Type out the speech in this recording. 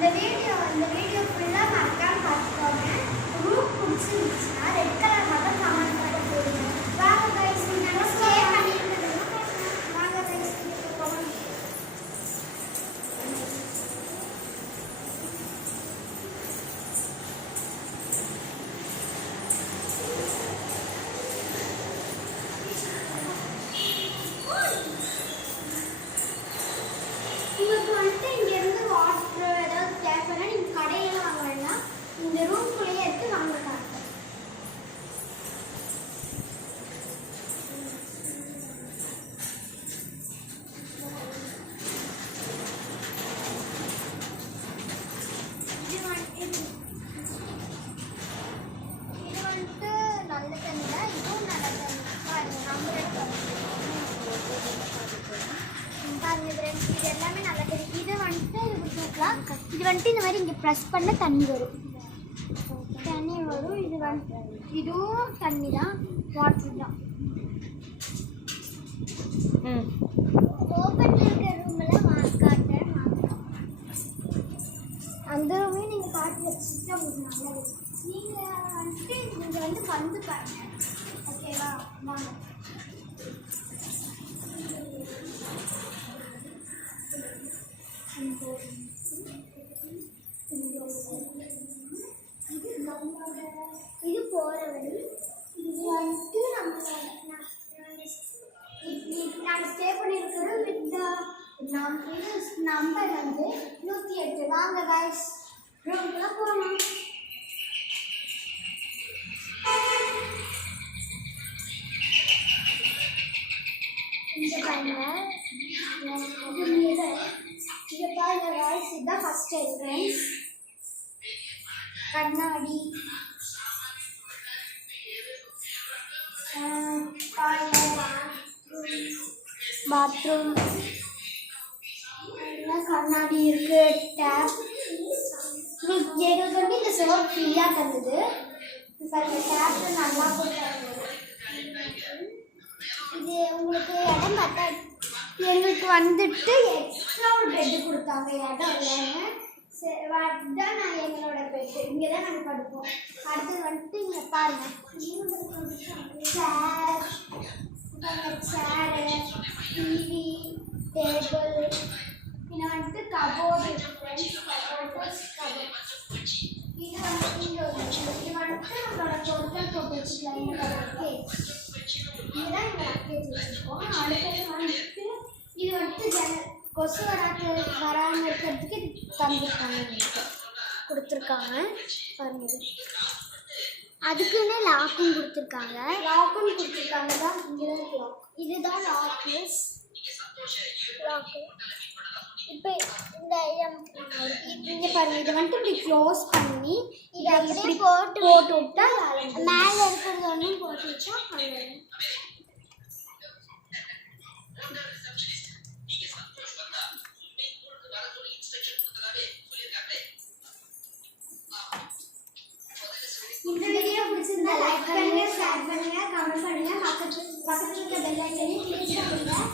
இந்த வீடியோ ஃபுல்லா மறக்காம பார்த்துக்கோங்க. ரூம் பிடிச்சிருந்துச்சுன்னா ரெட் கலர் மட்டும் கமெண்ட் பண்ணி போடுங்க. வாங்க गाइस, நீங்க ஸ்டே பண்ணிருக்கீங்க. வாங்க गाइस, போலாம். உங்களுக்கு வந்துட்டு இங்கேருந்து வாட்டர் ஏதாவது தேவைன்னா நீங்கள் கடையில் வாங்க வேண்டாம், இந்த ரூம்குள்ளேயே எடுத்து வாங்க காட்டுறேன். இது வந்துட்டு நல்ல தண்ணி தான், இதுவும் நல்ல தண்ணி பாருங்க. நம்ம பாருங்க, இது எல்லாமே நல்ல தண்ணி. இது வந்துட்டு இது வந்துட்டு இந்த மாதிரி இங்கே ப்ரெஸ் பண்ண தண்ணி வரும். இது வந்து இதுவும் தண்ணி தான், வாட்டர் தான். ஓப்பன்ல இருக்கிற ரூம்ல காட்டுறேன். அந்த ரூமையும் நீங்கள் காட்டி வச்சுட்டு உங்களுக்கு நல்லது. நீங்கள் வந்துட்டு நீங்கள் வந்து பாருங்க, ஓகேவா? வாங்க. இது போற வழி. இது வந்துட்டு நாங்கள் ஸ்டே பண்ணியிருக்கிறோம். நம்பர் வந்து 108. வாங்க गाइस, ரூம்ல போகணும். இங்க பாருங்க, இங்க பாருங்க गाइस, இதுதான் ஃபர்ஸ்ட் என்ட்ரன்ஸ். கண்ணாடி, பாத்ரூம், கண்ணாடி இருக்கு, டேப். எங்களுக்கு வந்து இந்த சோப் ஃப்ரீயாக தந்தது. டேப் நல்லா கொடுத்தாங்க. இது உங்களுக்கு இடம் பார்த்தா எங்களுக்கு வந்துட்டு எக்ஸ்ட்ரா ஒரு பெட்டு கொடுத்தாங்க. இடம் இல்லைன்னு தான் நாங்கள் எங்களோட பெட்டு இங்கே தான் நாங்கள் படுப்போம். அடுத்தது வந்துட்டு இங்கே பாருங்க, சேரு, டிவி, டேபிள், இது வந்துட்டு கபோர்டு. இது வந்துட்டு நம்மளோட பொருட்கள் போட்டு வச்சுக்கலாம். இதுதான் எங்கள் லக்கேஜ் வச்சுருக்கோம். அடுத்தது வந்துட்டு இது வந்துட்டு கொசு வராமல் இருக்கிறதுக்கு கொடுத்துருக்காங்க பாருங்க. அதுக்குன்னு லாக்கும் கொடுத்துருக்காங்க தான். இங்கே லாக், இதுதான் லாக்கு. இப்போ இங்கே பாருங்க, இதை வந்துட்டு இப்படி க்ளோஸ் பண்ணி இதை அப்படியே போட்டு விட்டா மேலே இருக்கிறது ஒன்றும் போட்டு விட்டா அவ்வளோ. இந்த வீடியோ பிடிச்சிருந்தா லைக் பண்ணுங்க, ஷேர் பண்ணுங்க, கமெண்ட் பண்ணுங்க, பக்கத்துல இருக்க பெல் ஐகானையும் கிளிக் பண்ணுங்க.